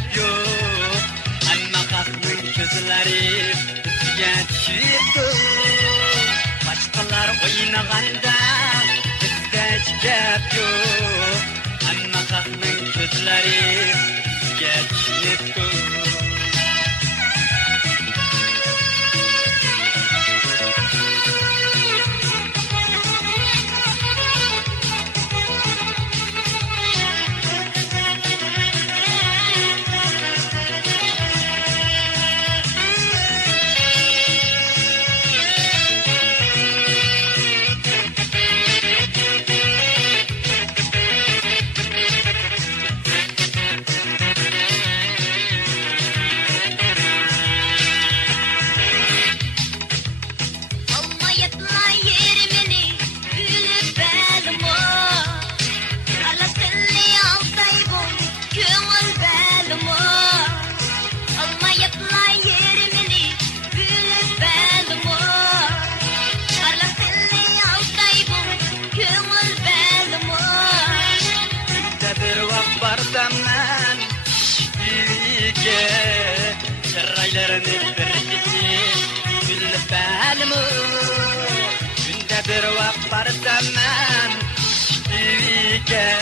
gap yo'q. Hamma xalqning ko'zlari bizga tushibdi. Boshqalar o'ynaganda bizga gap yo'q. Hamma xalqning ko'zlari bizga tushibdi. Bardaman şiirge Şıraylarını bir içip Gülüp elimi Günde bir vak bardaman şiirge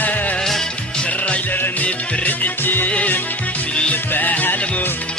Şıraylarını bir içip Gülüp elimi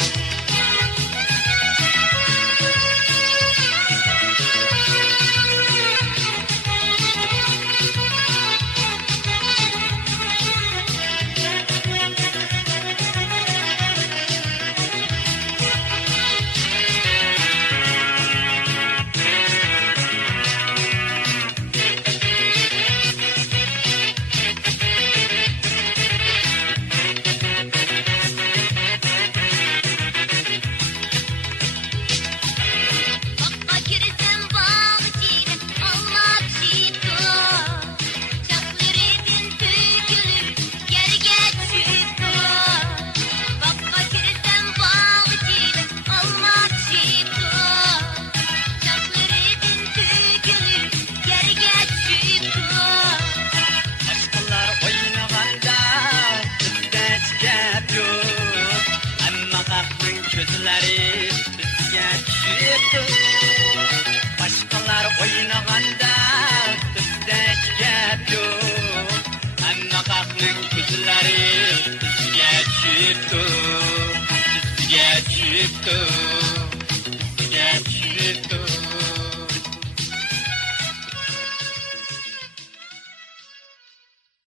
Gözleri bizga tushibdi. Boshqalar o'ynaganda bizda gap yo'q. Hamma xalqning ko'zlari bizga tushibdi. Bizga tushibdi.